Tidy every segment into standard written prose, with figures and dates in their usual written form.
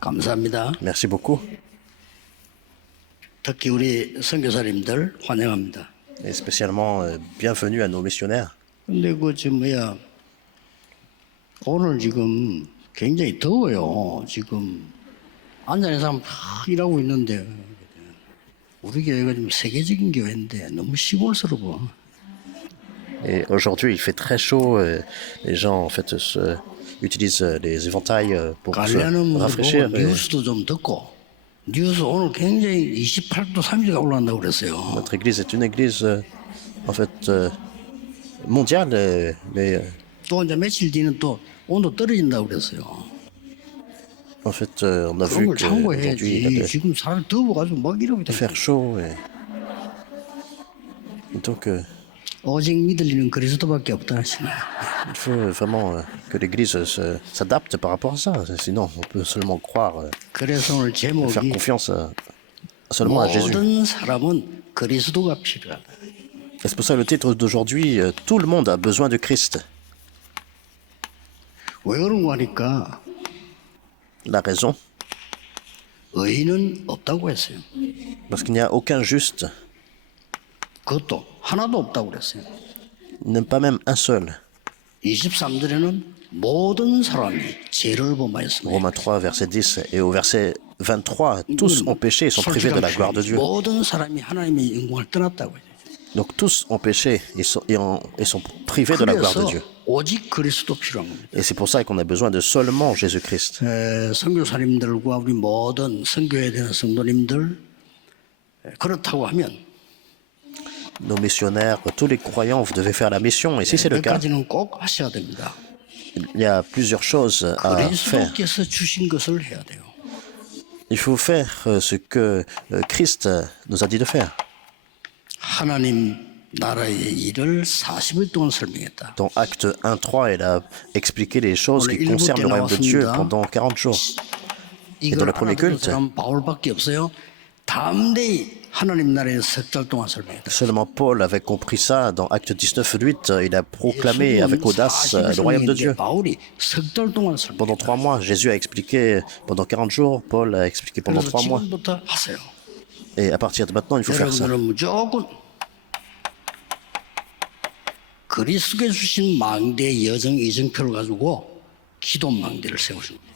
감사합니다. Merci beaucoup. 특히 우리 선교사님들 환영합니다. Et spécialement, bienvenue à nos missionnaires. 근데 오늘 지금 굉장히 더워요. 지금 앉아 있는 사람 다 일하고 있는데 우리 교회가 좀 세계적인 교회인데 너무 시골스러워. Et aujourd'hui, il fait très chaud. Les gens, en fait, utilisent les éventails pour se 관리하는 분들 rafraîchir. 보고 뉴스도 좀 듣고 뉴스 오늘 굉장히 28도 30도가 올라간다고 그랬어요. Notre église est une église, en fait, mondiale, mais 또 이제 며칠 뒤는 또 온도 떨어진다고 그랬어요. en fait, on a 그런 vu 걸 qu'aujourd'hui, il 참고해야지. allait 지금 사람 더워가지고 막 이러고 있다. faire chaud. Et donc, 오직 믿을 일은 그리스도밖에 없다 하시네. il faut vraiment que l'église s'adapte par rapport à ça. Sinon, on peut seulement croire, 그래서 오늘 faire 제목이 confiance seulement à Jésus. 모든 사람은 그리스도가 필요하다. Et c'est pour ça le titre d'aujourd'hui, tout le monde a besoin de Christ. 왜 그런가 하니까 La raison, 의인은 없다고 했어요. parce qu'il n'y a aucun juste, 그것도 하나도 없다고 그랬어요. même pas même un seul. 23절에는 모든 사람이 죄를 범하였습니다. Romains 3, verset 10, et au verset 23, tous ont péché et sont privés de la gloire de Dieu. 모든 사람이 하나님의 영광을 떠났다고 해요. Donc tous ont péché et sont privés de la gloire de 그래서 Dieu. 오직 그리스도 필요한 겁니다. Et c'est pour ça qu'on a besoin de seulement Jésus-Christ. 선교사님들과 우리 모든 선교에 대한 성도님들 그렇다고 하면 Nos missionnaires, tous les croyants, vous devez faire la mission. Et si c'est le 몇 cas, 가지는 꼭 하셔야 됩니다. il y a plusieurs choses à faire. 그리스도께서 주신 것을 해야 돼요. Il faut faire ce que Christ nous a dit de faire. 하나님 나라의 일을 40일 동안 설명했다. Dans Acte 1.3, elle a expliqué les choses qui concernent le royaume de Dieu pendant 40 jours. 이걸 le premier 알아듣는 culte. 사람 바울밖에 없어요. 담대히 하나님 나라의 석 달 동안 설명했다. Seulement Paul avait compris ça. Dans Acte 19.8, il a proclamé avec audace le royaume de Dieu. 바울이 석 달 동안 설명했다. Pendant 3 mois, Jésus a expliqué pendant 40 jours, Paul a expliqué pendant 그래서 3 mois. 지금부터 하세요. Et à partir de maintenant, il faut faire ça. 여러분들은 무조건 그리스도께 주신 망대 여정 이정표를 가지고 기도 망대를 세우십니다.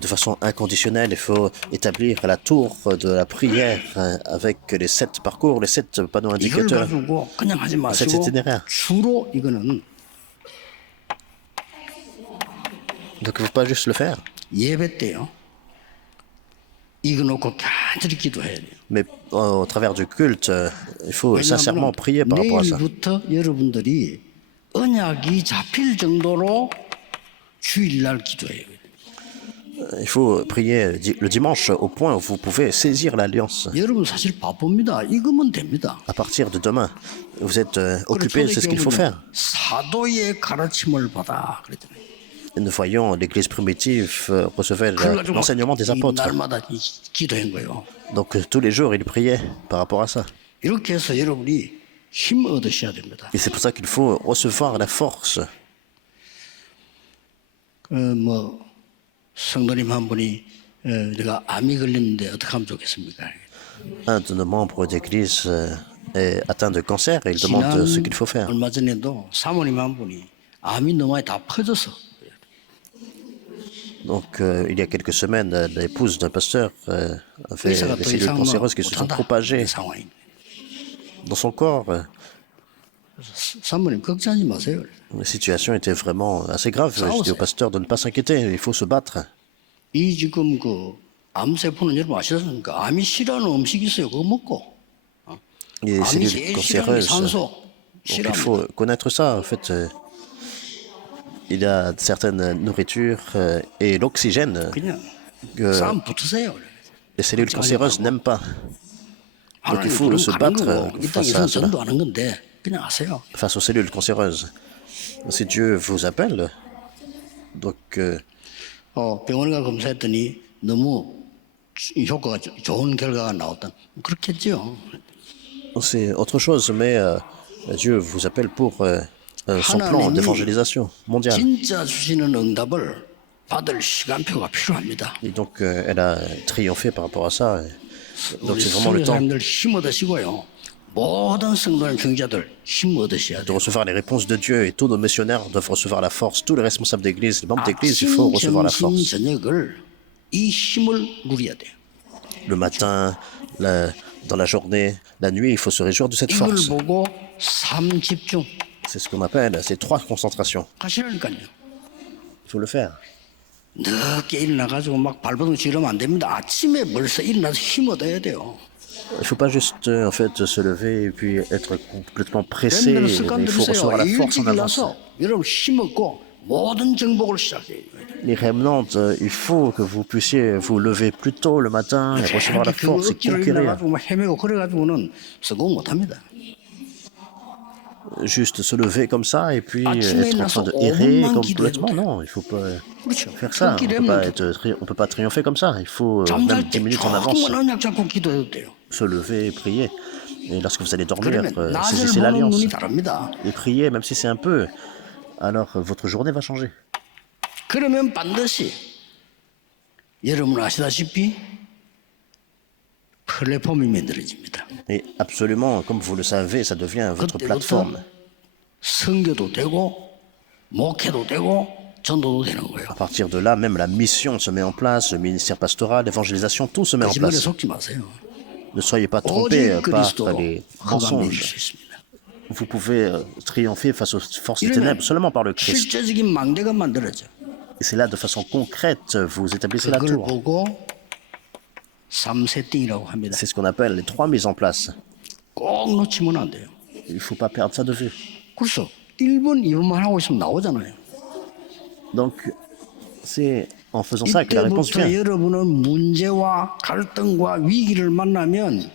De façon inconditionnelle, il faut établir la tour de la prière avec les 7 parcours, les 7 panneaux 이걸 indicateurs. 가지고 그냥 하지 Cet 마시고 itinéraire. 주로 이거는 Donc il ne faut pas juste le faire, 예배 때요. 이거 놓고 간절히 기도해야 돼요. mais au travers du culte, il faut sincèrement prier par rapport à ça. 내일부터 여러분들이 언약이 잡힐 정도로 주일날 기도해요. Il faut prier le dimanche au point où vous pouvez saisir l'alliance. 여러분 사실 바쁩니다. 이거면 됩니다. À partir de demain, vous êtes occupé, c'est ce qu'il faut faire. 사도의 가르침을 받아 그랬잖아요. Nous voyons l'église primitive recevait 그래가지고 l'enseignement des apôtres. 날마다 기도한 거예요. Donc tous les jours, ils priaient par rapport à ça. 이렇게 해서 여러분이 힘 얻으셔야 됩니다. Et c'est pour ça qu'il faut recevoir la force. 성도님 한 분이 내가 암이 걸렸는데 어떻게 하면 좋겠습니까? Un de nos membres d'église est atteint de cancer et il demande ce qu'il faut faire. 얼마 전에도 사모님 한 분이 암이 너무 많이 다 퍼져서 Donc il y a quelques semaines, l'épouse d'un pasteur avait 의사가 des 더 cellules 이상 cancéreuses qui se sont 못한다 propagées 상황입니다. dans son corps. 사모님 걱정하지 마세요. La situation était vraiment assez grave. Je dis au pasteur de ne pas s'inquiéter, il faut se battre. 이 지금 그 암세포는 여러분 아시잖습니까? 암이 싫어하는 음식이 있어요. 그거 먹고. Les 암이 cellules 제일 싫어하는 게 cancéreuses. 산소. Donc il 싫어합니다. faut connaître ça. En fait, il y a certaines nourritures et l'oxygène 그냥 que 싸움 붙으세요. les cellules cancéreuses n'aiment pas. Donc il faut se battre 이 face 땅에서 à cela, 전도하는 건데 그냥 하세요. face aux cellules cancéreuses. Si Dieu vous appelle, donc 병원에 가 검사했더니 너무 효과가 좋은 결과가 나왔다. 그렇겠죠. c'est autre chose, mais Dieu vous appelle pour son plan d'évangélisation mondiale. 진짜 주시는 응답을 받을 시간표가 필요합니다. Et donc, elle a triomphé par rapport à ça. Donc, 우리 c'est vraiment le temps 성도님들 힘 얻으시고요. 모든 성도님 경자들 힘 얻으셔야 de 돼요. recevoir les réponses de Dieu. Et tous nos missionnaires doivent recevoir la force. Tous les responsables d'église, les membres d'église, il faut 아침, recevoir la 점심, force. 저녁을 이 힘을 누려야 돼요. Le matin, dans la journée, la nuit, il faut se réjouir de cette 이걸 force. 보고 삶 집중 C'est ce qu'on appelle ces 3 concentrations. 하시라니까요. Il faut le faire. 늦게 일어나가지고 막 발버둥 지르면 안 됩니다. 아침에 벌써 일어나서 힘 얻어야 돼요. Il ne faut pas juste en fait se lever et puis être complètement pressé. 렘들은 Mais 습관 il faut 들으세요. recevoir la force 일찍 en avance. 일어나서 여러분 힘 얻고 모든 정복을 시작해요. Les remnants, il faut que vous puissiez vous lever plus tôt le matin et recevoir la 그 force et 억지로 conquérir. 일어나가지고 막 헤매고 그래가지고는 성공 못합니다. Juste se lever comme ça et puis 아침에 être en train 일어나서 de errer 5분만 complètement. 기도해도 Non, il faut pas 그렇죠. faire ça. 그렇게 On peut pas triompher comme ça. Il faut même 잠잘 10 때 minutes en avance 조금만 언약 잡고 기도해도 돼요. se lever et prier. Et lorsque vous allez dormir, 그러면 낮을 saisissez 보는 l'alliance 눈이 다릅니다. et priez, même si c'est un peu. Alors votre journée va changer. 그러면 반드시 여러분 아시다시피 플랫폼이 만들어집니다. Et absolument, comme vous le savez, ça devient votre 그때부터 plateforme. 선교도 되고 목회도 되고 전도도 되는 거예요. À partir de là, même la mission se met en place, le ministère pastoral, l'évangélisation, tout se met en 거짓말에 place. 속지 마세요. Ne soyez pas trompés 오직 par 그리스도로 les 흑암에 이길 mensonges. 수 있습니다. Vous pouvez triompher face aux forces des 이러면 ténèbres seulement par le Christ. 실제적인 망대가 만들어져. Et c'est là, de façon concrète, vous établissez la 그걸 tour. 보고 3세팅이라고 합니다. C'est ce qu'on appelle les 3 mises en place. 꼭 놓치면 안 돼요. Il ne faut pas perdre ça de vue. 그래서 1번, 2번만 하고 있으면 나오잖아요. Donc, c'est en faisant ça que la réponse 이때부터 vient. 여러분은 문제와 갈등과 위기를 만나면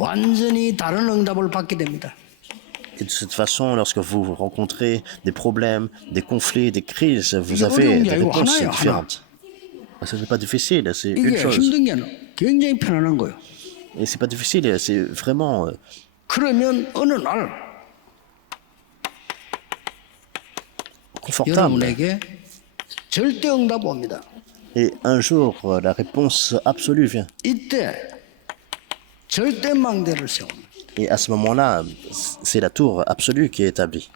완전히 다른 응답을 받게 됩니다. Et de cette façon, lorsque vous rencontrez des problèmes, des conflits, des crises, vous 이게 avez 어려운 des 게 아니고 réponses 하나예요, différentes. Ce n'est pas difficile, c'est une 이게 chose. 힘든 게 아니라 굉장히 편안한 거예요. Et c'est pas difficile, c'est vraiment 그러면 어느 날 confortable. 여러분에게 절대 응답 옵니다. Et un jour, la réponse absolue vient. 이때 절대 망대를 세웁니다. Et à ce moment-là, c'est la tour absolue qui est établie.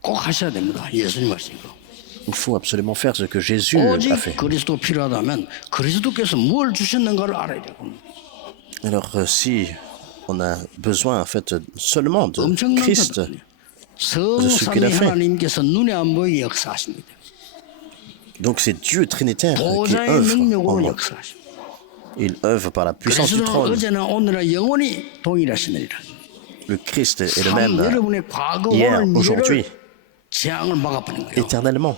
꼭 하셔야 됩니다. 예수님 하시고. Il faut absolument faire ce que Jésus 오직 a fait. 그리스도 필요하다면 그리스도께서 뭘 주셨는가를 알아야 되고 Alors, si on a besoin en fait seulement de 엄청난 Christ, 거거든요. qu'il 성삼위 a fait. 하나님께서 눈에 안 보이게 역사하십니다. donc c'est Dieu trinitaire qui 보좌의 œuvre. 능력으로 En nous. 역사하십니다. Il œuvre par la puissance du 그리스도는 trône. 어제나 오늘나 영원히 동일하시느니라. Le Christ est le 참 même 여러분의 과거 hier, 오늘 aujourd'hui, 미래를 재앙을 막아버린 거예요. éternellement.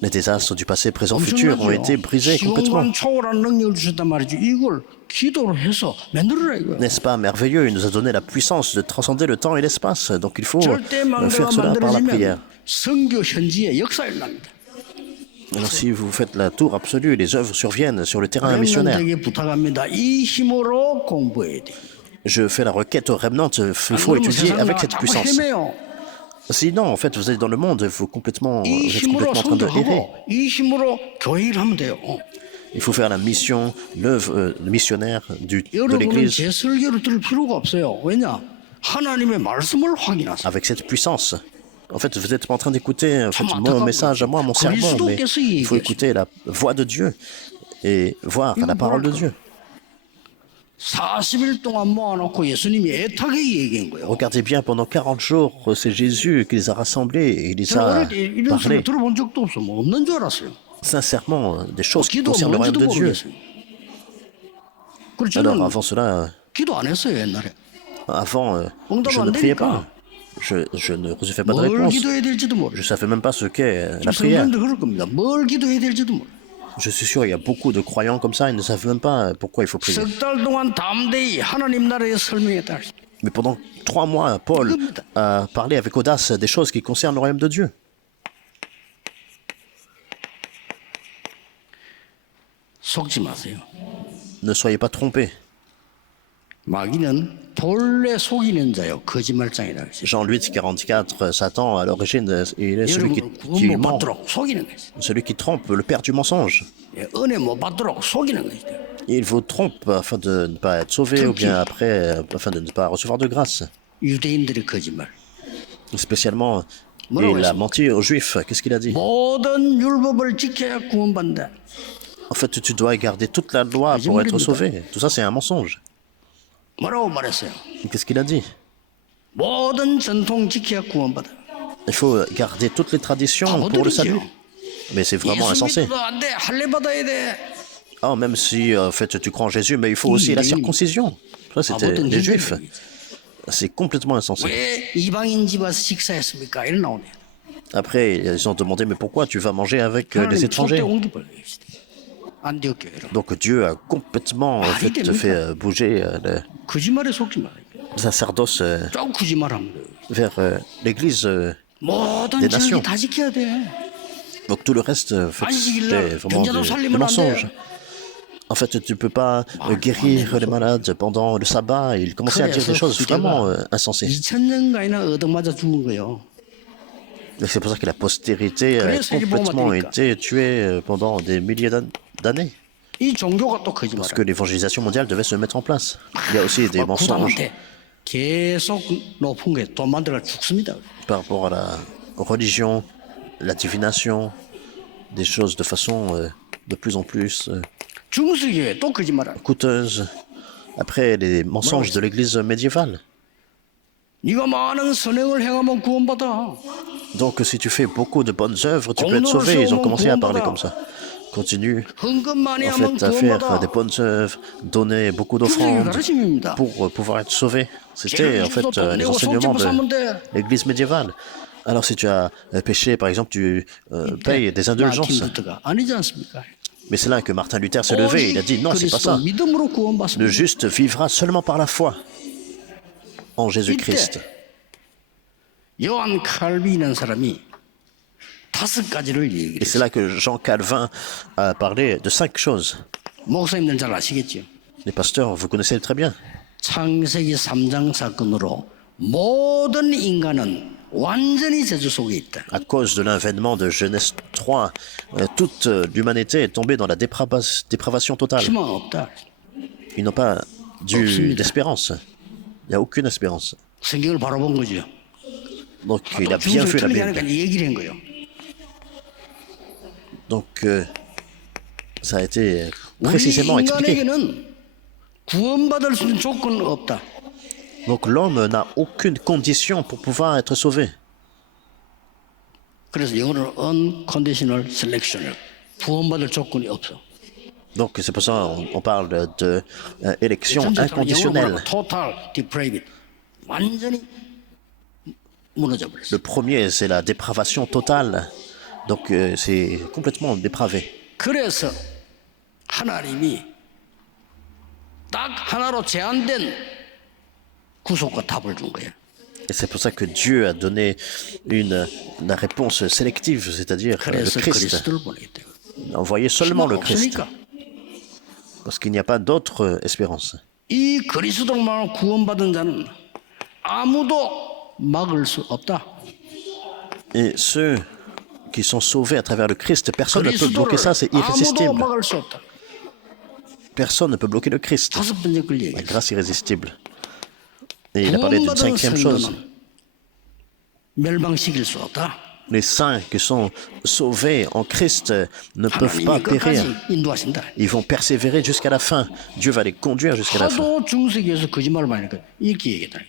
Les désastres du passé, présent, futur ont été 엄청나죠. brisés complètement. 시공간 초월한 능력을 주셨단 말이죠. 이걸 기도로 해서 만들어라 이거예요. N'est-ce pas merveilleux? Il nous a donné la puissance de transcender le temps et l'espace. Donc il faut 절대 망대가 faire cela par la prière. 만들어지면 선교 현지에 역사 일납니다. Alors si vous faites la tour absolue, les œuvres surviennent sur le terrain missionnaire. 렘넌트에게 부탁합니다. 이 힘으로 공부해야 돼. Je fais la requête aux remnants, il 안 faut 그러면 étudier 세상 avec 나가 cette 자꾸 puissance. 헤매요. Sinon, en fait, vous êtes dans le monde, vous 이 êtes complètement 힘으로 en train de errer. 선교하고 이 힘으로 교회 일하면 돼요. Il faut faire la mission, l'œuvre missionnaire de 여러분은 l'Église 제 설교를 들을 필요가 없어요. 왜냐? 하나님의 말씀을 확인하세요. avec cette puissance. En fait, vous n'êtes pas en train d'écouter en fait, mon message à moi, mon sermon, mais il faut écouter la voix de Dieu et voir la parole de Dieu. 40일 동안 모아놓고 예수님이 애타게 얘기한 거예요. Regardez bien, pendant 40 jours, c'est Jésus qui les a rassemblés et il les 저는 a 어릴 때 이런 소리 parlé 들어본 적도 없어. 뭐 없는 줄 알았어요. sincèrement des choses qui 기도 concernent le royaume 뭔지도 de Dieu. 모르겠어요. 그래서 Alors 저는 avant cela, 기도 안 했어요 옛날에. avant, 응답 je 안 ne priais 되니까. pas. Je ne recevais pas de 뭘 réponse. 기도해야 될지도 Je 모르겠어요. savais même pas ce qu'est la prière. 성도님들 그럴 겁니다. 뭘 기도해야 될지도 모르겠어요. Je suis sûr, il y a beaucoup de croyants comme ça, ils ne savent même pas pourquoi il faut prier. 석 달 동안 담대히 하나님 나라의 설명했다. Mais pendant 3 mois, Paul a parlé avec audace des choses qui concernent le royaume de Dieu. 속지 마세요. Ne soyez pas trompés. 마귀는 본래 속이는 자요 거짓말장이라 그랬어요. Jean 8, 44, Satan, à l'origine, il est celui 여러분을 구원 qui 못 ment, 받도록 속이는 거지. celui qui trompe, le père du mensonge. 예, 은혜 못 받도록 속이는 거지. Il vous trompe afin de ne pas être sauvé ou bien après, afin de ne pas recevoir de grâce. 유대인들의 거짓말. Spécialement, il a menti aux Juifs. Qu'est-ce qu'il a dit? 모든 율법을 지켜야 구원받는다. En fait, tu dois garder toute la loi pour être sauvé. Tout ça, c'est un mensonge. 뭐라고 말했어요? Qu'est-ce qu'il a dit? 모든 전통 지켜야 구원받아. Il faut garder toutes les traditions pour le salut. Mais c'est vraiment 예수 insensé. 믿어도 안 돼. 할례 받아야 돼. Oh, même si en fait tu crois en Jésus, mais il faut aussi la circoncision. Ça, c'était les Juifs. C'est complètement insensé. 왜 이방인 집 와서 식사했습니까? 이런 나오네. Après, ils ont demandé, mais pourquoi tu vas manger avec des étrangers? 안디옥 교회로. Donc Dieu a complètement en fait, fait bouger le 거짓말에 속지 말아요. sacerdoce 좀 거짓말하면 돼요. vers l'église 모든 des 절기 nations. 다 지켜야 돼. Donc tout le reste, en fait, c'était vraiment des mensonges. En fait, tu ne peux pas guérir les malades pendant le sabbat. Il commençait à dire des choses vraiment insensées. 2000년간이나 얻어맞아 죽은 거예요. Et c'est pour ça que la postérité a complètement été tuée pendant des milliers d'années. 이 종교가 또 거짓말. Parce que l'évangélisation mondiale devait se mettre en place. Il y a aussi des mensonges 구단한테 계속 높은 게 돈 만들어 죽습니다. par rapport à la religion, la divination, des choses de façon de plus en plus 중세교회 또 거짓말. coûteuses. Après, les mensonges de l'église médiévale. 네가 많은 선행을 행하면 구원받아. Donc, si tu fais beaucoup de bonnes œuvres, tu peux être sauvé. Ils ont commencé à parler comme ça. Continue, 헌금 많이 en 하면 fait, à faire 구원받아. des bonnes œuvres, donner beaucoup 중세교회 d'offrandes 가르침입니다. pour pouvoir être sauvé. C'était en fait les enseignements de l'église médiévale. Alors, si tu as péché, par exemple, tu payes des indulgences. 마틴 아니지 않습니까? Mais c'est là que Martin Luther s'est levé. Il a dit non, c'est pas 그리스도 ça. 믿음으로 구원받습니다. Le juste vivra seulement par la foi en Jésus-Christ. 요한 칼빈이라는 사람이 5가지를 Et 얘기했어요. c'est là que Jean Calvin a parlé de 5 choses. 목사님들 잘 아시겠죠? Les pasteurs, vous connaissez très bien. 창세기 3장 사건으로 모든 인간은 완전히 저주 속에 있다. À cause de l'avènement de Genèse 3, toute l'humanité est tombée dans la dépravation totale. 희망 없다. Ils n'ont pas d'espérance. Il n'y a aucune espérance. 성경을 바로 본 거죠. Donc il a bien vu la 틀리게 하니까 Bible. 이 얘기를 한 거예요. Donc ça a été 우리 précisément expliqué. 인간에게는 구원받을 수 있는 조건은 없다. Donc l'homme n'a aucune condition pour pouvoir être sauvé. 그래서 영어로 unconditional selection을 구원받을 조건이 없어. Donc c'est pour ça on parle de élection inconditionnelle. total depraved. 완전히 무너져 버렸어. Le premier, c'est la dépravation totale. Donc c'est complètement dépravé. 그래서 하나님이 딱 하나로 제한된 구속과 답을 준 거예요. Et c'est pour ça que Dieu a donné la réponse sélective, c'est-à-dire le 그래서 Christ. 그리스도를 보내겠다. Envoyez seulement 희망 le Christ. 없으니까 Parce qu'il n'y a pas d'autre espérance. 이 그리스도만 구원받은 자는 아무도 막을 수 없다. Et ceux qui sont sauvés à travers le Christ, personne ne peut 그리스도를 bloquer ça, c'est 아무도 irrésistible. 막을 수 없다. Personne ne peut bloquer le Christ. 5번째 걸 La 얘기했어. grâce irrésistible. Et il a parlé d'une 구원받은 cinquième chose. 성도는 멸망시킬 수 없다. Les saints qui sont sauvés en Christ ne peuvent pas 하나님이 périr. 끝까지 인도하신다. Ils vont persévérer jusqu'à la fin. Dieu va les conduire jusqu'à la fin. 하도 중세기에서 거짓말을 많이 하니까 이렇게 얘기했다.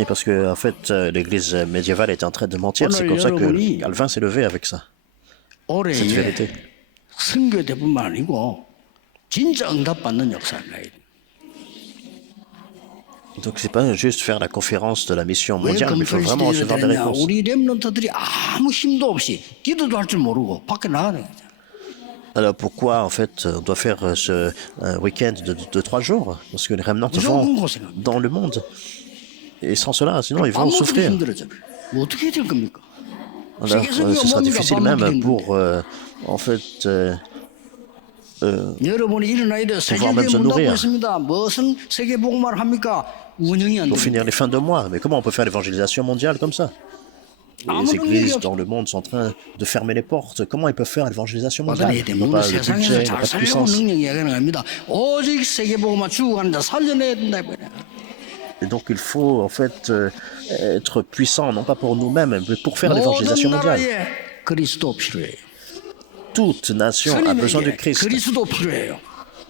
Et parce que, en fait, l'église médiévale était en train de mentir, c'est comme ça que Calvin s'est levé avec ça. Cette 올해에 vérité. 선교 대뿐만 아니고 진짜 응답받는 역사를 해야 돼. Donc, c'est pas juste faire la conférence de la mission 왜 mondiale, mais il faut vraiment 금토일 시대가 recevoir des 되느냐? réponses. 우리 렘넌트들이 아무 힘도 없이 기도도 할 줄 모르고 밖에 나가는 거죠. Alors, pourquoi, en fait, on doit faire ce week-end de 3 jours? Parce que les remnants vont dans le monde. Et sans cela, sinon, ils vont 아무것도 souffrir. 힘들어져. 뭐어떻게 해야 될 겁니까? Alors, ce sera difficile même pour, en fait, 여러분이 일어나야 돼요. pouvoir même 세계대회 se 문 닫고 nourrir. 있습니다. 무슨 세계복음화를 합니까? 운영이 안 Pour 됩니다. finir les fins de mois. Mais comment on peut faire l'évangélisation mondiale comme ça? Les églises dans le monde sont en train de fermer les portes. Comment ils peuvent faire l'évangélisation mondiale? 받아내야 Ils 됩니다. n'ont 우리는 pas le 세상에서 budget, ils n'ont 잘 pas de 살려고 puissance. 능력 이야기하는 겁니다. 오직 세계복음화 죽어가는 자 살려내야 된다. Et donc il faut en fait être puissant, non pas pour nous-mêmes, mais pour faire 모든 l'évangélisation mondiale. 나라에 그리스도 필요해요. Toute nation a besoin du 스님에게 Christ. 그리스도 필요해요.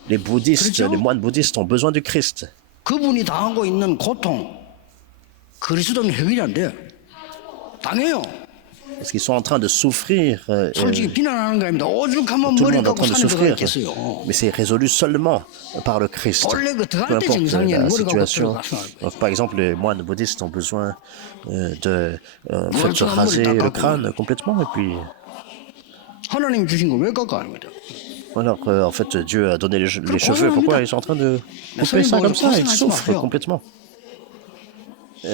Les bouddhistes, 그렇죠? les moines bouddhistes ont besoin du Christ. 그분이 당하고 있는 고통 그리스도는 해결이 안 돼요. 당해요. Parce qu'ils sont en train de souffrir. 솔직히 비난하는 겁니다. 오죽하면 Tout le 머리 monde est en 깎고 train de 산에 souffrir. 들어가겠어요. Mais c'est résolu seulement par le Christ. 원래 그 Peu 들어갈 때 importe 정상이에요. la 머리 깎고 situation. 들어가서. Donc, par exemple, les moines bouddhistes ont besoin de faire se Moi, raser je le suis crâne complètement. Et puis, 하나님 주신 걸 왜 깎아는 거죠? alors en fait, Dieu a donné les cheveux. Pourquoi ils sont en train de couper ça comme ça? Ils souffrent complètement.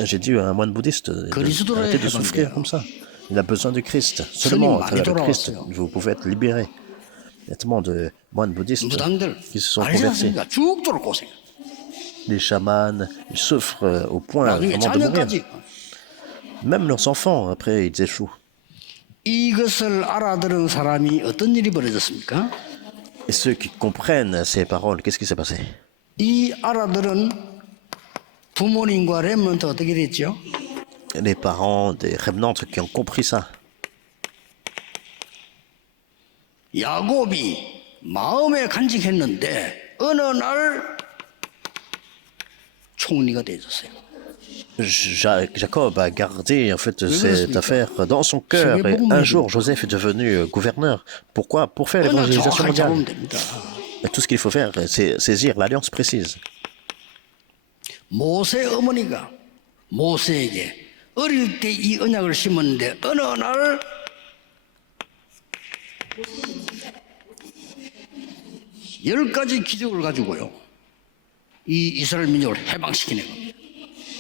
J'ai dit à un moine bouddhiste d'arrêter de souffrir comme ça. Il a besoin du Christ. Seulement à travers le Christ, vous pouvez être libéré. Il y a tellement de moines bouddhistes 무당들 qui se sont 알지 convertis. 않습니까? 죽도록 고생. Les chamans, ils souffrent au point 나중에 vraiment de mourir. 자녀까지 Même leurs enfants, après, ils échouent. 이것을 알아들은 사람이 어떤 일이 벌어졌습니까? Et ceux qui comprennent ces paroles, qu'est-ce qui s'est passé? 이 알아들은 부모님과 렘넌트 어떻게 됐죠? Les parents des remnants qui ont compris ça. 야곱이 마음에 간직했는데 어느 날 총리가 되었어요. Jacob a gardé en fait cette affaire dans son cœur et un jour Joseph est devenu gouverneur. Pourquoi? Pour faire 그냥 l'évangélisation 정확하게 잡으면 mondiale. 됩니다. Et tout ce qu'il faut faire, c'est saisir l'alliance précise. 모세 어머니가 모세에게 어릴 때 이 언약을 심었는데 어느 날 열 가지 기적을 가지고요. 이 이스라엘 민족을 해방시키는 겁니다.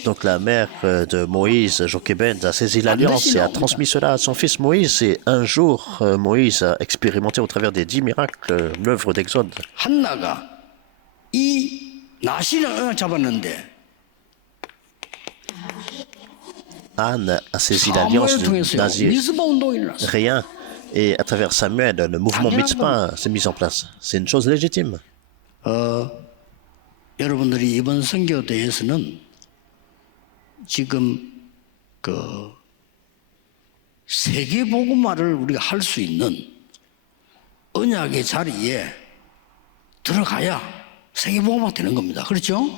Donc la mère de Moïse, Jochebed, a saisi l'alliance et a transmis cela à son fils Moïse. Et un jour, Moïse a expérimenté au travers des 10 miracles l'œuvre d'Exode. 한나가 이 나시를 언약 잡았는데 Anne a saisi l'alliance 사무엘 de 통해서요. Nazir. 미스바 운동이 일어났어요. Rien. Et à travers Samuel, le mouvement Mitzpah s'est mis en place. C'est une chose légitime. 여러분들이 이번 선교대회에서는 지금 그 세계 복음화를 우리가 할 수 있는 언약의 자리에 들어가야 세계 복음화 되는 겁니다. 그렇죠?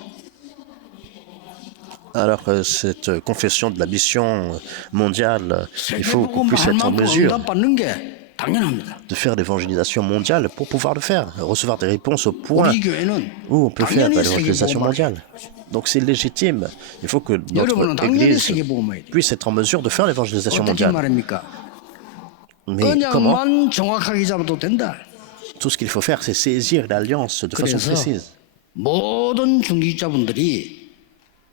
Alors, cette confession de la mission mondiale, il 세계 faut qu'on 복음화 puisse 할 être en 만큼 mesure 응답받는 게 당연합니다. de faire l'évangélisation mondiale pour pouvoir le faire, recevoir des réponses au point 우리 교회는 où on peut faire 당연히 세계 l'évangélisation 복음화. mondiale. Donc c'est légitime. Il faut que 여러분은 notre 당연히 Église 세계 복음화예요. puisse être en mesure de faire l'évangélisation 어떻게 mondiale. 말합니까? Mais comment? 언약만 정확하게 잡아도 된다. Tout ce qu'il faut faire, c'est saisir l'alliance de façon 그래서 précise. 모든 중직자분들이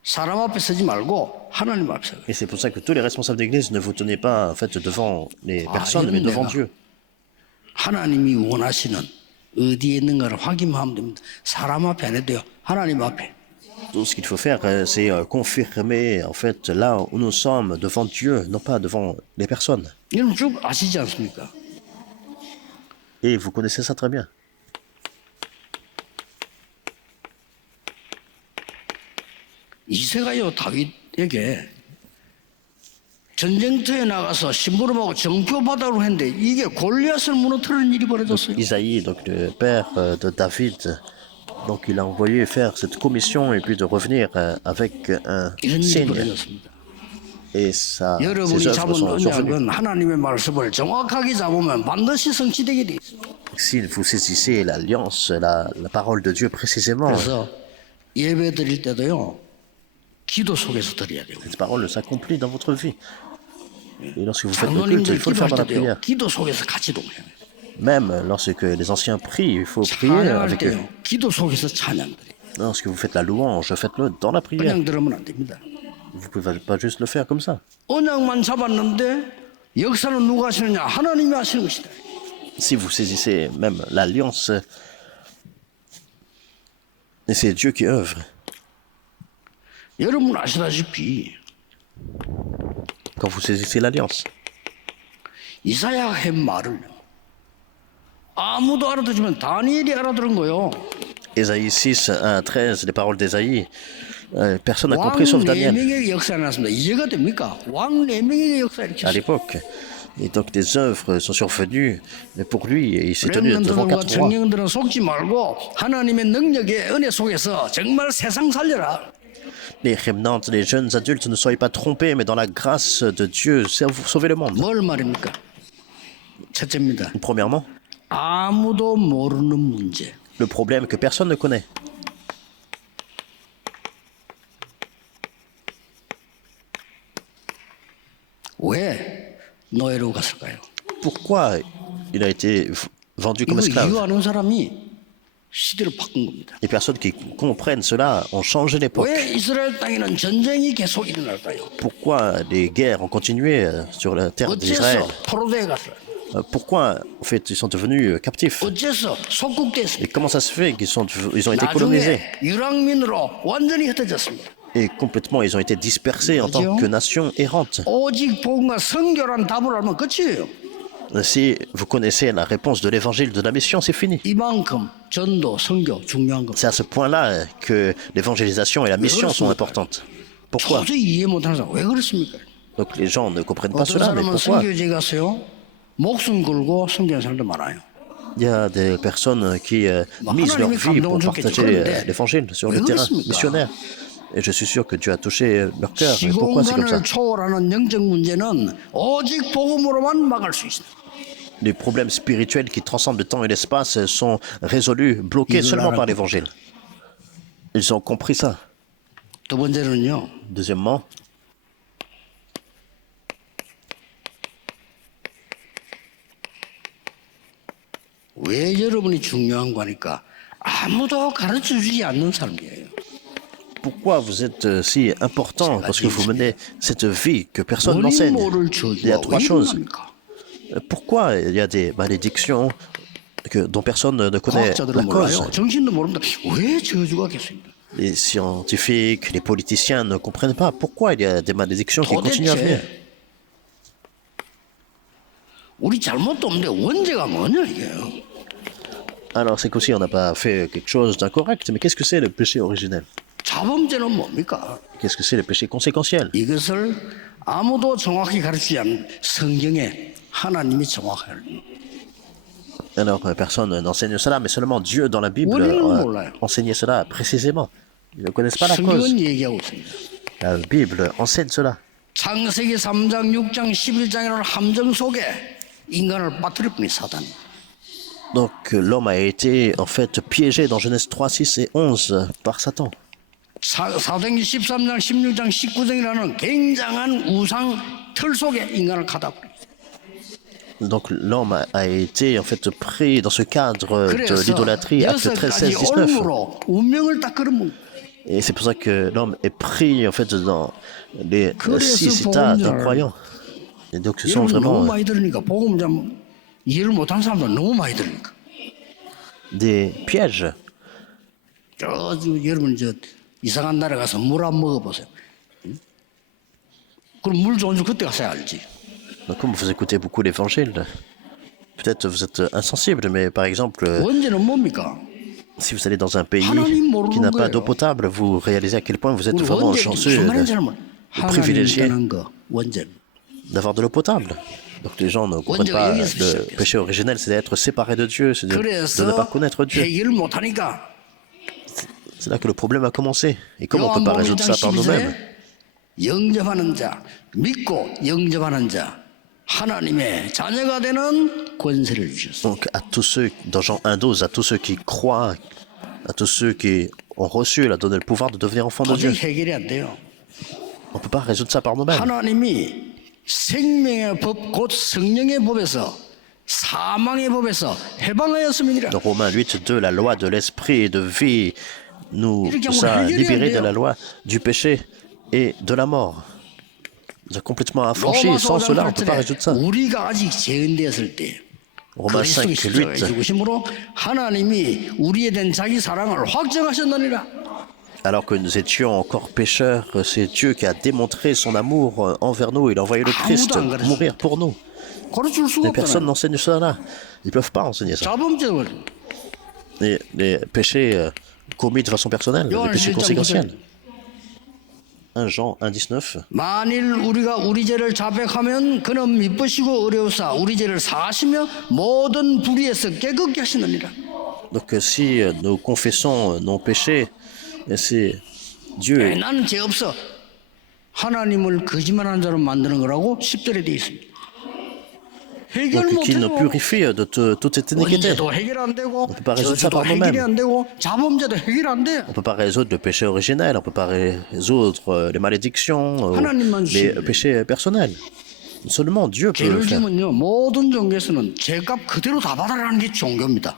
사람 앞에 서지 말고 하나님 앞에 서요. Et c'est pour ça que tous les responsables d'église ne vous tenez pas en fait devant les personnes, 이건 mais devant 내가 Dieu. 하나님이 원하시는 어디에 있는가를 확인하면 됩니다. 사람 앞에 안 해도 돼요. 하나님 앞에. Tout ce qu'il faut faire, c'est confirmer en fait là où nous sommes devant Dieu, non pas devant les personnes. 여러분 쭉 아시지 않습니까? Et vous connaissez ça très bien. 이새가요 다윗에게 전쟁터에 나가서 심부름하고 정표받으러 했는데 이게 골리앗을 무너뜨리는 일이 벌어졌어요. Isaïe, donc le père de David, donc il a envoyé faire cette commission et puis de revenir avec un 이런 일이 signe. 벌어졌습니다. Et ça, ses 여러분이 œuvres 잡은 sont survenues. 언약은 하나님의 말씀을 정확하게 잡으면 반드시 성취되게 돼 있어요. Si vous saisissez l'alliance, la parole de Dieu précisément, 그래서 예배 드릴 때도요. 기도 속에서 드려야 되고. cette parole s'accomplit dans votre vie. Et lorsque vous faites le culte, 장로님들 il faut le faire 기도할 dans la 때도요. prière. 기도 속에서 같이 동해요. Même lorsque les anciens prient, il faut prier 찬양할 avec eux. 때요. 기도 속에서 찬양드려요. Lorsque vous faites la louange, faites-le dans la prière. 그냥 들으면 안 됩니다. Vous ne pouvez pas juste le faire comme ça. 언약만 잡았는데 역사는 누가 하시느냐? 하나님이 하시는 것이다. Si vous saisissez même l'alliance, Et c'est Dieu qui œuvre. 여러분 아시다시피 Quand vous saisissez l'alliance, 이사야가 한 말을 아무도 알아듣지만 다니엘이 알아들은 거요. Ésaïe 6, 1 à 13, les paroles d'Ésaïe, personne n'a 왕 compris sauf Daniel 4명의 역사가 났습니다. 이해가 됩니까? 왕 4명의 역사 이렇게 à l'époque. Et donc des œuvres sont survenues, mais pour lui, il s'est tenu devant 렘넌트들과 4 rois. 청년들은 속지 말고 하나님의 능력의 은혜 속에서 정말 세상 살려라. Les remnants, les jeunes adultes, ne soyez pas trompés, mais dans la grâce de Dieu, sauvez le monde. 뭘 말입니까? 첫째입니다. Premièrement, 아무도 모르는 문제. le problème que personne ne connaît. 왜 노예로 갔을까요? Pourquoi il a été vendu comme 이거 esclave? 이해하는 사람이 시대를 바꾼 겁니다. Les personnes qui comprennent cela ont changé l'époque. 왜 이스라엘 땅에는 전쟁이 계속 일어날까요? Pourquoi les guerres ont continué sur la terre d'Israël? 어째서 포로대에 갔어요? Pourquoi, en fait, ils sont devenus captifs? 어째서 Et 속국됐습니까? comment ça se fait qu'ils ont été colonisés? 나중에 유랑민으로 완전히 흩어졌습니다. Et complètement, ils ont été dispersés en tant que nation errante. 오직 복음과 선교란 답을 알면 끝이에요. Si vous connaissez la réponse de l'évangile de la mission, c'est fini. 이만큼 전도, 선교 중요한 겁니다. C'est à ce point-là que l'évangélisation et la mission sont importantes. Pourquoi? 도저히 이해 못하는 사람 왜 그렇습니까? Donc les gens ne comprennent pas 어떤 cela, mais 사람은 pourquoi? 선교지에 갔어요. 목숨 걸고 선교하는 사람도 많아요. Il y a des personnes qui misent leur vie pour partager l'évangile sur le terrain missionnaire. Et je suis sûr que Dieu a touché leur cœur. Et pourquoi c'est comme ça? 시공간을 초월하는 영적 문제는 오직 복음으로만 막을 수 있습니다. Les problèmes spirituels qui transcendent le temps et l'espace sont résolus, bloqués seulement par l'évangile. Ils ont compris ça. 두 번째는요. Deuxièmement, 왜 여러분이 중요한 거니까 아무도 가르쳐주지 않는 삶이에요. pourquoi vous êtes si important? Parce que vous menez cette vie que personne 원인 n'enseigne. 모를 Il y a 저주가 trois 왜 choses. 일어납니까? Pourquoi il y a des malédictions dont personne ne connaît 과학자들은 la cause? 몰라요. 정신도 모릅니다. 왜 저주가 계속입니까? Les scientifiques, les politiciens ne comprennent pas pourquoi il y a des malédictions qui continuent à venir. 도대체 우리 잘못도 없는데 원죄가 뭐냐 이게? Alors c'est qu'aussi on n'a pas fait quelque chose d'incorrect, mais qu'est-ce que c'est le péché originel? 자범죄는 뭡니까? Qu'est-ce que c'est le péché conséquentiel? 이것을 아무도 정확히 가르치지 않는 성경에 하나님이 정확하게 Alors personne n'enseigne cela, mais seulement Dieu dans la Bible enseignait cela précisément. Ils ne connaissent pas la cause. 성경은 얘기하고 있습니다. La Bible enseigne cela. 창세기 3장, 6장, 11장이라는 함정 속에 인간을 빠뜨릴 뿐이 사단. Donc l'homme a été en fait piégé dans Genèse 3, 6 et 11 par Satan. 사도행전 13장, 16장, 19장이라는 굉장한 우상 틀 속에 인간을 가다 버렸어요. Donc l'homme a été en fait pris dans ce cadre de 그래서 l'idolâtrie, acte 13, 16, 6가지 19. 얼무로 운명을 딱 걸어먹는 Et c'est pour ça que l'homme est pris en fait dans les 그래서 6 états 복음자를- d'incroyants. Et donc ce sont 여러분 너무 vraiment 많이 들으니까 복음 좀 이해를 못한 사람들 너무 많이 들으니까. des pièges. 여러분 저 이상한 나라 가서 물 안 먹어보세요. 응? 그럼 물 좋은 줄 그때 가서 알지. Donc comme vous écoutez beaucoup l'évangile, peut-être vous êtes insensible, mais par exemple, 원죄는 뭡니까? si vous allez dans un pays qui n'a pas d'eau potable, vous réalisez à quel point vous êtes 우리 vraiment 원죄 chanceux, 수많은 사람은 하나님 privilégié 떠난 거 원죄. d'avoir de l'eau potable. Donc les gens ne comprennent pas le péché originel, c'est d'être séparé de Dieu, c'est de ne pas 그래서 connaître Dieu. 해결을 못하니까 C'est là que le problème a commencé. Et comment on ne peut pas résoudre ça par nous-mêmes? 영접하는 자, 믿고 영접하는 자, 하나님의 자녀가 되는 권세를 주셨어. Donc à tous ceux, dans Jean 1,12, à tous ceux qui croient, à tous ceux qui ont reçu, il a donné le pouvoir de devenir enfants de Dieu. 도저히 해결이 안 돼요. On ne peut pas résoudre ça par nous-mêmes. 하나님이 생명의 법, 곧 성령의 법에서 사망의 법에서 해방하였음이니라. Dans Romains 8,2, la loi de l'esprit et de vie nous a libérés de la loi du péché et de la mort. Nous a complètement affranchis. Sans cela, on ne peut pas résoudre ça. 우리가 아직 재현되었을 때 Romains 그리스도 5, 십자가의 8. 죽으심으로 하나님이 우리에 대한 자기 사랑을 확정하셨느니라. Alors que nous étions encore pécheurs, c'est Dieu qui a démontré son amour envers nous. Il a envoyé le Christ mourir pour nous. 가르칠 수가 Mais personne 없잖아요. n'enseigne cela. Ils ne peuvent pas enseigner ça. 자범죄를 Les péchés commis de façon personnelle, les péchés conséquentiels. 1 Jean 1,19. 만일 우리가 우리 죄를 자백하면 그는 미쁘시고 의로우사 우리 죄를 사하시며 모든 불의에서 깨끗게 하시느니라. Donc si nous confessons nos péchés, c'est Dieu. 나는 죄 없어. 하나님을 거짓말하는 자로 만드는 거라고 10절에 되어 있습니다. 해결 Donc, qui nous 못해요. purifie de toute cette iniquité. 원죄도 해결 안 되고 peut pas résoudre ça 저주도 par nous-mêmes. 해결이 안 되고 자범죄도 해결 안 돼. On ne peut pas résoudre le péché originel, on ne peut pas résoudre les malédictions, 하나님만 les 주시는 péchés personnels. Seulement Dieu peut le 죄를 faire. 지면요 모든 종교에서는 죄값 그대로 다 받아라는 게 종교입니다.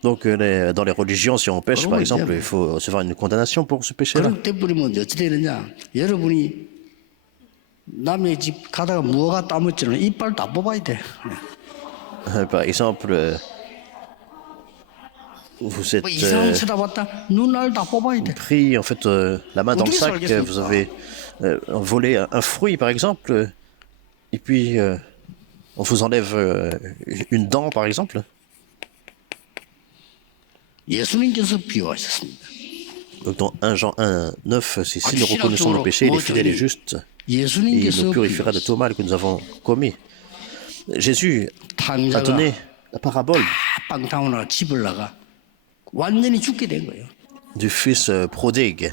Donc dans les religions, si on pêche par exemple, il faut recevoir une condamnation pour ce péché-là. 그럴 때 뿌리면 어찌 되느냐? 여러분이 남의 집 가다가 무화과 따먹지는 이빨 다 뽑아야 돼. Par exemple, vous êtes 뭐 이상 쳐다봤다 눈알 다 뽑아야 돼. pris en fait la main dans le sac, vous avez volé un fruit par exemple, et puis on vous enlève une dent par exemple. 예수님께서 비유하셨습니다. Donc dans 1 Jean 1, 9, c'est si nous reconnaissons nos péchés, il est fidèle et juste, et il nous purifiera de tout mal que nous avons commis. Jésus a donné la parabole 빵 타오나 집을 나가 완전히 죽게 된 거예요. du fils prodigue.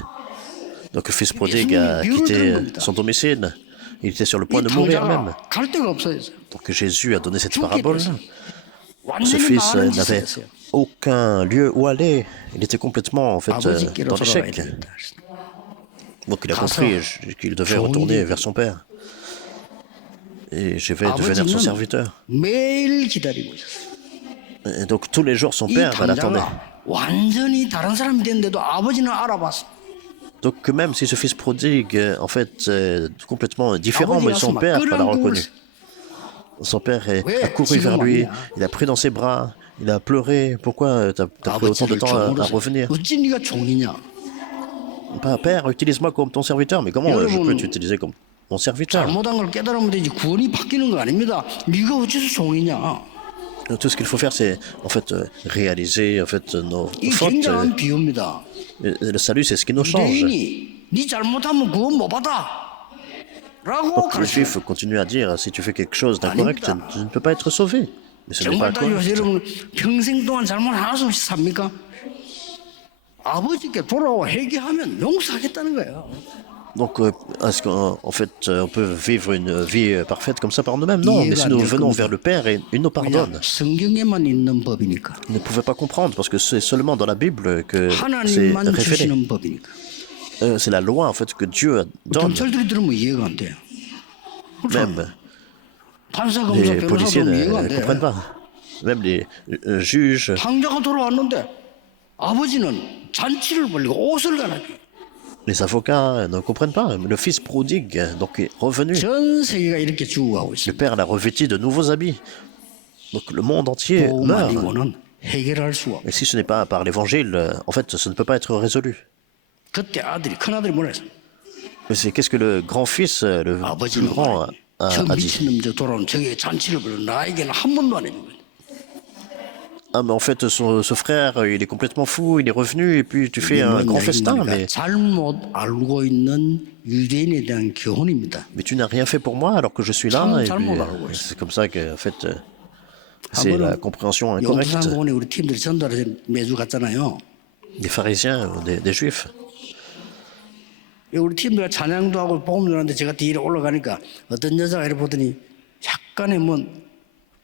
Donc le fils prodigue a quitté son domicile, il était sur le point de mourir même. 갈 데가 없어졌어요. Donc Jésus a donné cette parabole. Ce 완전히 fils 많은 짓을 n'avait 했어요. aucun lieu où aller, il était complètement en fait 아버지께로 dans 돌아가야 l'échec. 된다. Donc il a compris qu'il devait retourner vers son père. Et je vais devenir son serviteur. 매일 기다리고 있었어요. Et donc tous les jours son 이 père l'attendait. 탕자가 완전히 다른 사람이 됐는데도 아버지는 알아봤어. Donc que même si ce fils prodigue en fait complètement différent, mais son père l'a reconnu. Son père a couru vers lui, il a pris dans ses bras, il a pleuré. Pourquoi tu as pris autant de temps à revenir? 어찌 네가 종이냐? Père, utilise-moi comme ton serviteur. Mais comment je peux t'utiliser comme mon serviteur? 잘못한 걸 깨달으면 되지 구원이 바뀌는 거 아닙니다. 네가 어째서 종이냐? Tout ce qu'il faut faire, c'est en fait réaliser en fait nos 이 fautes. 굉장한 비유입니다. Le salut, c'est ce qui nous change. 유대인이 네 잘못하면 구원 못 받아. 라고 Donc les 가르쳐요. Juifs continuent à dire si tu fais quelque chose d'incorrect, tu ne peux pas être sauvé. Mais ce n'est pas 정말 따지면 correct. 여러분 평생 동안 잘못 하나도 없이 삽니까? 아버지께 돌아와 회개하면 용서하겠다는 거예요. Donc, est-ce qu'en fait, on peut vivre une vie parfaite comme ça par nous-mêmes? Non, mais si nous venons vers le Père et il nous pardonne. 성경에만 있는 법이니까. Vous ne pouvez pas comprendre parce que c'est seulement dans la Bible que c'est 하나님만 révélé. 주시는 법이니까. C'est la loi en fait que Dieu donne. 경찰들이 들으면 이해가 안 돼요. Même 판사, 검사, les policiers 변호사도 ne 이해가 안 돼. comprennent pas. Même les juges. 탕자가 돌아왔는데 아버지는 잔치를 벌리고 옷을 갈아줘. Les avocats ne comprennent pas. Le fils prodigue donc est revenu. 전 세계가 이렇게 죽어가고 Le 있습니다. Père l'a revêti de nouveaux habits. Donc le monde entier 복음 meurt. 아니고는 해결할 수가 없어요. Et si ce n'est pas par l'évangile, en fait, ce ne peut pas être résolu. 그때 큰아들이 뭐라 했어요? Mais c'est qu'est-ce que le grand-fils, le plus 아버지는 grand, 저 a dit? 미친놈 저 돌아온 저게 잔치를 벌여 나에게는 한 번도 안 해준 거예요. Ah, mais en fait, ce frère, il est complètement fou, il est revenu, et puis tu fais un grand festin, mais 잘못 알고 있는 유대인에 대한 교훈입니다. tu n'as rien fait pour moi alors que je suis là. 참 Et puis, 잘못 알고 있어. c'est comme ça que, en fait, c'est la compréhension incorrecte 용두산공원에 우리 팀들이 전달해서 매주 갔잖아요. des pharisiens, ou des juifs. 우리 팀들 찬양도 하고 복음도 하는데 제가 뒤에 올라가니까 어떤 여자가 이렇게 보더니 약간의 뭐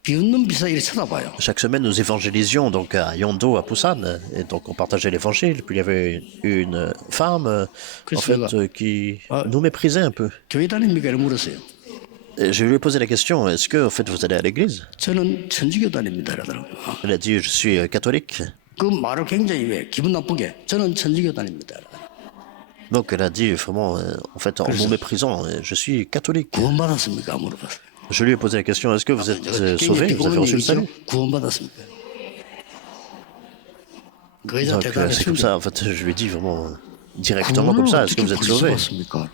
비웃는 비슷하게 이렇게 쳐다봐요. Chaque semaine, nous évangélisions donc à Yondo, à Busan, et donc on partageait l'évangile. Puis il y avait une femme, en fait, qui nous méprisait un peu. 교회 다닙니까? 이렇게 물었어요. Et je lui ai posé la question, est-ce que en fait vous allez à l'église? 저는 천주교 다닙니다. 이러더라고요. Elle a dit, je suis catholique. 그 말을 굉장히 왜 기분 나쁘게 저는 천주교 다닙니다. Donc elle a dit vraiment, en fait, en nous méprisant, je suis catholique. 구원받았습니까? 물어봤어요. Je lui ai posé la question, est-ce que vous êtes sauvé? Vous avez reçu le salut? 구원받았습니까? 그 여자 Donc c'est comme 대답했습니다. ça, en fait, je lui ai dit vraiment directement comme ça, est-ce que vous êtes sauvé? 받습니까?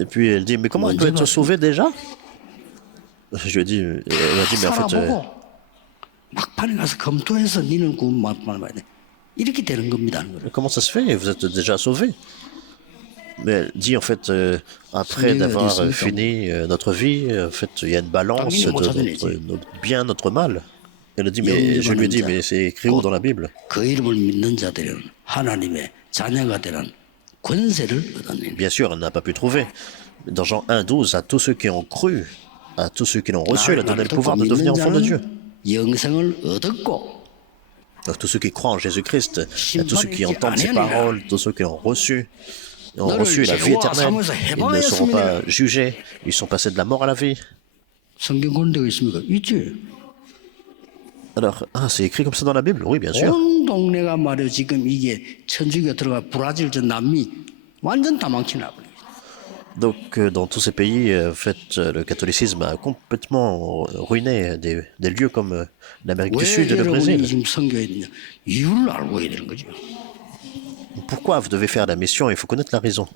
Et puis elle dit, mais comment on peut être sauvé déjà? Je lui ai dit, elle m'a dit, mais en fait, 살아보고 막판에 가서 검토해서 니는 구원받아야 돼. 이렇게 되는 겁니다. comment ça se fait? Vous êtes déjà sauvé? Mais elle dit en fait, après Seigneur, d'avoir dis-le, fini notre vie, en fait, il y a une balance 당연히 de 못 찾아내지. notre bien, notre mal. Elle a dit, mais je lui ai dit, mais c'est écrit où dans la Bible? 그 이름을 믿는 자들은 하나님의 자녀가 되는 권세를 얻었네. Bien sûr, elle n'a pas pu trouver. Dans Jean 1,12, à tous ceux qui ont cru, à tous ceux qui l'ont reçu, elle a donné le pouvoir de devenir enfants de Dieu. 영생을 얻었고 Donc, tous ceux qui croient en Jésus-Christ, à tous ceux qui entendent ses paroles, tous ceux qui l'ont reçu, ont reçu la vie éternelle, ils ne seront pas jugés, ils sont passés de la mort à la vie. 성경 그런 데가 있습니까? 있지. Alors, c'est écrit comme ça dans la Bible? Oui, bien sûr. 온 동네가 말이야 지금 이게 천주교가 들어가 브라질 저 남미 완전 다 망치나 버려. Donc, dans tous ces pays, en fait, le catholicisme a complètement ruiné des lieux comme l'Amérique du Sud et le 여러분이 Brésil. 지금 선교해야 되냐? 이유를 알고 해야 되는 거죠. Pourquoi vous devez faire la mission? Il faut connaître la raison.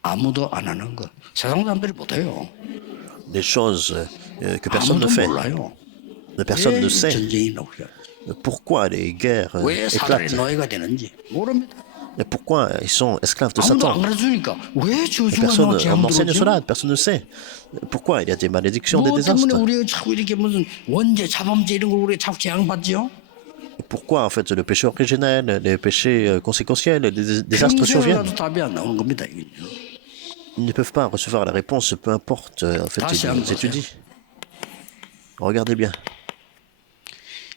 아무도 안 하는 거. 세상 사람들이 못해요. Des choses que personne ne 아무도 fait. 몰라요. Personne ne 왜 sait 전쟁이 나오냐? pourquoi les guerres 왜 사단의 éclatent. 노예가 되는지 모릅니다. Et pourquoi ils sont esclaves de 아무도 안 Satan. 가르쳐주니까 왜 저주가 Personne 나와 재앙 n'enseigne 들어오죠? cela, personne ne sait. Pourquoi il y a des malédictions, des 뭐 때문에 désastres? 우리가 자꾸 이렇게 무슨 원죄, 자범죄 이런 걸 우리가 자꾸 재앙받지요? Et pourquoi en fait le péché originel, les péchés conséquentiels, les désastres surviennent? 평생이라도 답이 안 나오는 겁니다. 이게. Ils ne peuvent pas recevoir la réponse, peu importe en fait 다시 ils 한번 étudient. Regardez bien.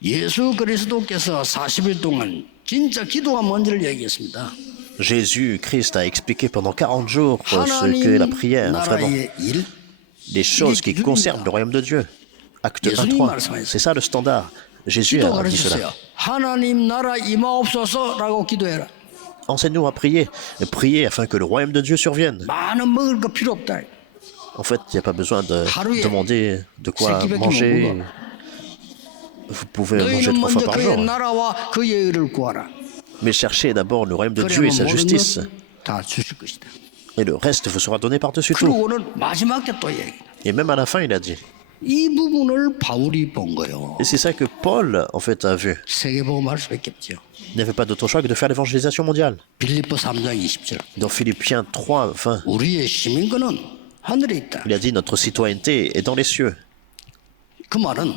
예수 그리스도께서 40일 동안 진짜 기도가 뭔지를 얘기했습니다. Jésus-Christ a expliqué pendant 40 jours ce qu'est la 하나님 prière, vraiment. 나라의 일, Les choses qui concernent le royaume de Dieu. Acte 1.3. C'est ça le standard. Jésus 기도 a dit cela. 가르쳤어요. 하나님 나라 임하옵소서라고 기도해라. Enseigne-nous à prier. Et prier afin que le royaume de Dieu survienne. 많은 먹을 거 필요 없다. En fait, il n'y a pas besoin de demander de quoi 새끼 뺏기면 manger. 먹어. Vous pouvez manger 너희는 3 fois 먼저 par 그의 jour. 나라와 그의 의를 구하라. Mais cherchez d'abord le royaume de Dieu et 그러면 sa 모든 justice. 것다 주실 것이다. Et le reste vous sera donné par-dessus tout. 그리고는 마지막에 또 얘기. Et même à la fin, il a dit. 이 부분을 바울이 본 거예요. Et c'est ça que Paul, en fait, a vu. 세계복음할 수밖에 없죠. Il n'avait pas d'autre choix que de faire l'évangélisation mondiale. 빌립보 3장 20절. Dans Philippiens 3, 20, 우리의 시민권은 하늘에 있다. il a dit notre citoyenneté est dans les cieux. 그 말은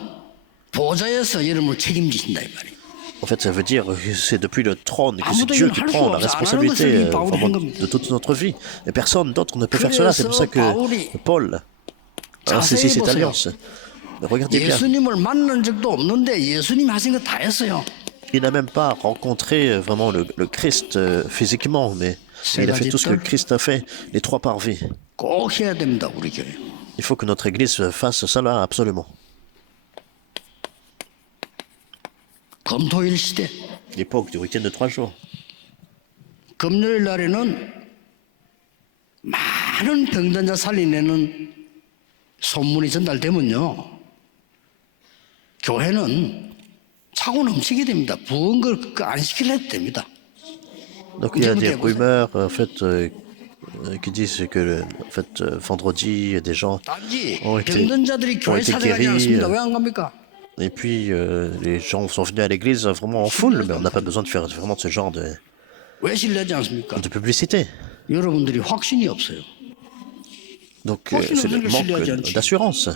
보좌에서 여러분을 책임지신다 이 말이에요. En fait, ça veut dire que c'est depuis le trône que c'est Dieu qui prend la responsabilité vraiment de toute notre vie. Et personne d'autre ne peut faire cela. C'est pour ça que Paul a saisi cette alliance. Regardez bien. 예수님을 만난 적도 없는데 예수님이 하신 거 다 했어요. Il n'a même pas rencontré vraiment le Christ physiquement, mais il a fait tout ce que le Christ a fait, les 3 parvis. 꼭 해야 됩니다, 우리 교회. Il faut que notre Église fasse cela absolument. 금토일 시대, L'époque du week-end de 3 jours. 금요일 날에는 많은 병든자 살리내는 소문이 전달되면요, 교회는 차고 넘치게 됩니다. 부은 걸 안 시키려도 됩니다. Donc il y a des rumeurs en fait, qui disent que en fait, vendredi, des gens 단지 ont été 병든자들이 교회 été 찾아가지 guéris. 않습니다. 왜 안 갑니까? Et puis les gens sont venus à l'église vraiment en foule, mais on n'a pas besoin de faire vraiment ce genre 왜 신뢰하지 않습니까? de publicité. 여러분들이 확신이 없어요. Donc c'est le manque d'assurance.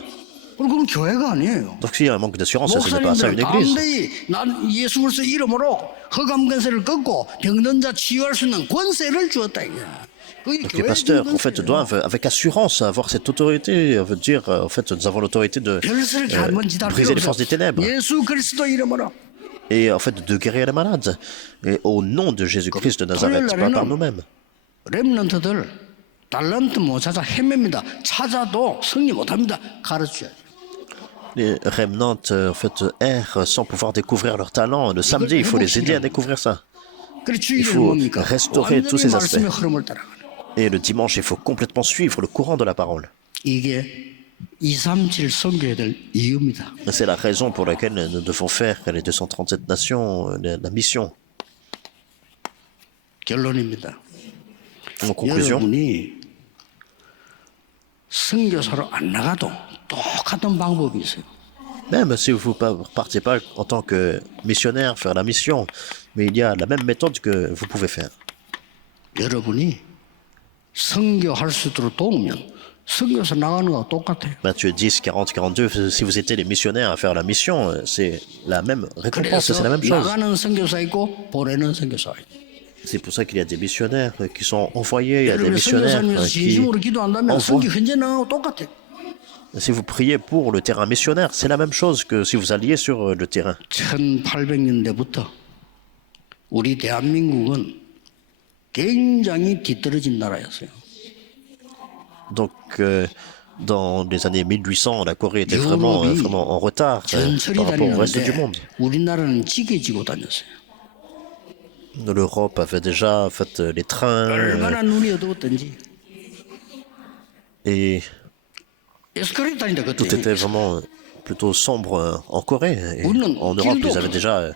그건 교회가 아니에요. Donc s'il y a un manque d'assurance, ce n'est pas ça une 목사님들 église. 담대히 난 예수 그리스도 이름으로 허감 권세를 꺾고 병든자 치유할 수 있는 권세를 주었다 이거야. Donc les pasteurs, en fait, doivent, avec assurance, avoir cette autorité, veut dire, en fait, nous avons l'autorité de briser les forces des ténèbres 예수 그리스도 이름으로. et en fait de guérir les malades. Et au nom de Jésus-Christ de Nazareth, pas par nous-mêmes. 렘넌트들 달란트 못 찾아 헤맵니다. 찾아도 승리 못합니다. 가르쳐야 돼. Les remnants, en fait, errent sans pouvoir découvrir leur talent. Le samedi, il faut les aider à découvrir ça. 그래 Il 주일에는 faut 뭡니까? restaurer tous 완전히 ces aspects. 말씀의 흐름을 따라가는. Et le dimanche, il faut complètement suivre le courant de la parole. 이게 237 선교해야 될 이유입니다. C'est la raison pour laquelle nous devons faire les 237 nations, la mission. 결론입니다. En conclusion, 여러분이 선교사로 안 나가도 똑같은 방법이 있어요. même si vous ne partez pas en tant que missionnaire faire la mission, mais il y a la même méthode que vous pouvez faire. 여러분이 선교할 수 있도록 도우면 선교사 나가는 거하고 똑같아요. Matthieu 10, 40, 42, si vous étiez les missionnaires à faire la mission, c'est la même récompense, 그래서 c'est la même chose. 나가는 선교사 있고 보내는 선교사 있고. C'est pour ça qu'il y a des missionnaires qui sont envoyés, il y a des 여러분이 missionnaires 선교사님에서 qui 진심으로 기도한다면 envoient. 선교 현재 나가고 똑같아요. Si vous priez pour le terrain missionnaire, c'est la même chose que si vous alliez sur le terrain. 1800년대부터 우리 대한민국은 굉장히 뒤떨어진 나라였어요. Donc, dans les années 1800, la Corée était vraiment en retard 전설이 par rapport au reste du monde. 다니는데 우리나라는 찌개지고 다녔어요. L'Europe avait déjà fait les trains 얼마나 눈이 어두웠던지. et 에스컬레이터 다니다 tout 그때. était vraiment plutôt sombre en Corée. Et 우리는 en Europe, 길도 ils avaient déjà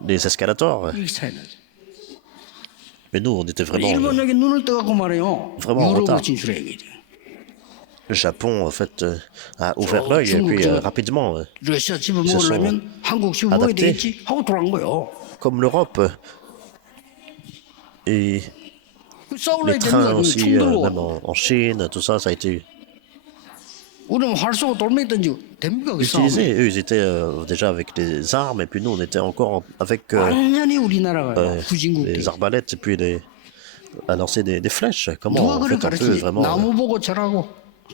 des escalators. 이 차이 나죠. Mais nous, on était vraiment... 일본에게 눈을 떠갖고 말해요. Vraiment en 유럽으로 retard. 진출해야 돼. Le Japon, en fait, a ouvert l'œil et puis rapidement, 러시아 집을 se sont 먹으려면 한국 집을 먹어야 adaptés. 되겠지 하고 돌아간 거예요. comme l'Europe et 싸울래야 les 되는 trains 거야. aussi, 총 même 들고. en Chine, tout ça, ça a été 우리는 활 쏘고 돌멩이 던지고 됩니까 그 싸움? utilisé. Eux, ils étaient déjà avec des armes et puis nous, on était encore avec 완전히 우리나라가 후진국이. les arbalètes et puis à lancer des flèches. Comment 누가 en 그를 fait, on peut 가르치지? vraiment 나무 보고 절하고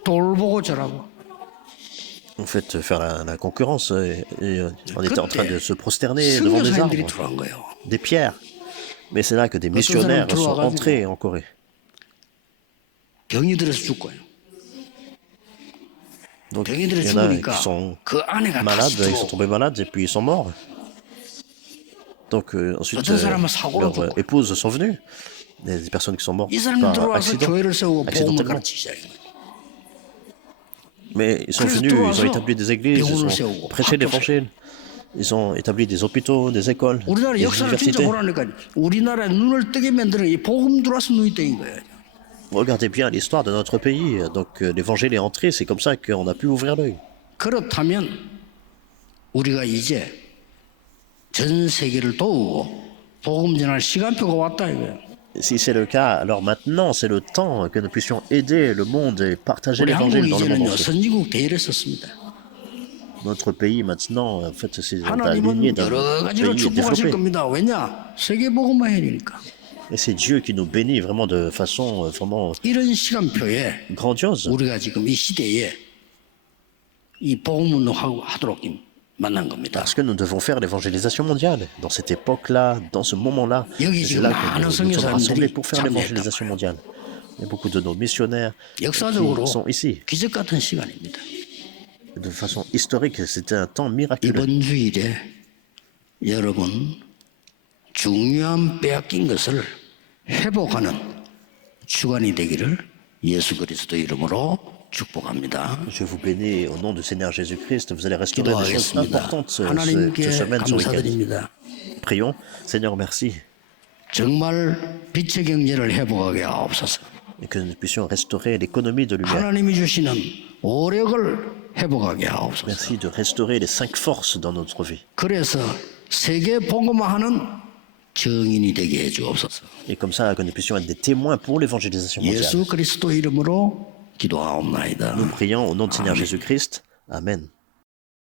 돌 보고 절하고. en fait, faire la concurrence et on était en train de se prosterner devant des 선교사님들이 arbres, 들어간 거예요. des pierres. Mais c'est là que des missionnaires sont entrés en Corée. 병이 들어서 죽고요. Donc, 병이 il 들어 y en a 죽으니까 qui sont 그 아내가 malades, 다시 ils sont 또 tombés malades et puis ils sont morts. Donc ensuite, 어떤 사람은 사고로 leurs 죽고. épouses sont venues. Des personnes qui sont mortes 이 사람이 par 들어와서 accident, 교회를 세우고 복음을 accidentellement. 가르치기 시작해요. Mais ils sont 그래서 venus, ils ont 들어와서 établi des églises, ils 병원을 ont 세우고 prêché 학교 l'évangile, ils ont établi des hôpitaux, des écoles, 우리나라 des 역사를 진짜 universités. 보라니까 우리나라 눈을 뜨게 만드는 이 복음 들어와서 눈이 뜨인 거예요. Regardez bien l'histoire de notre pays. Donc l'évangile est entré, c'est comme ça qu'on a pu ouvrir l'œil. 그렇다면 우리가 이제 전 세계를 도우고 복음 전할 시간표가 왔다 이거예요. Si c'est le cas, alors maintenant c'est le temps que nous puissions aider le monde et partager 우리 l'évangile 한국이 dans le monde 이제는요 entier. 선진국 대회를 썼습니다. Notre pays maintenant, en fait, c'est aligné 하나님은 d'un 여러 가지로 pays 축복하실 développé. 겁니다. 왜냐? 세계 복음만 해야 되니까. Et c'est Dieu qui nous bénit vraiment de façon vraiment 이런 시간표에 grandiose. 우리가 지금 이 시대에 이 복음 운동하고 하도록 만난 겁니다. Parce que nous devons faire l'évangélisation mondiale. Dans cette époque-là, dans ce moment-là, 여기 c'est 지금 là 많은 que nous sommes 선교사님들이 rassemblés pour faire 참여했단 l'évangélisation mondiale. Il y a beaucoup de nos missionnaires 역사적으로 qui sont ici. 기적 같은 시간입니다. De façon historique, c'était un temps miraculeux. 이번 주일에 여러분 중요한 빼앗긴 것을 회복하는 주간이 되기를 예수 그리스도 이름으로 축복합니다. Je vous bénis au nom du Seigneur Jésus-Christ. Vous allez restaurer des choses 기도하겠습니다. importantes cette 하나님께 semaine sur le week-end. 감사드립니다. Prions. Seigneur, merci. 정말 빛의 경제를 회복하게 하옵소서. Et que nous puissions restaurer l'économie de lumière. 하나님이 주시는 오력을 회복하게 하옵소서. Merci de restaurer les 5 forces dans notre vie. 그래서 세계 복음화하는 증인이 되게 해 주옵소서. Et comme ça, que nous puissions être des témoins pour l'évangélisation mondiale. 예수 그리스도 이름으로 기도하옵나이다. Nous prions au nom du Seigneur Jésus-Christ. Amen.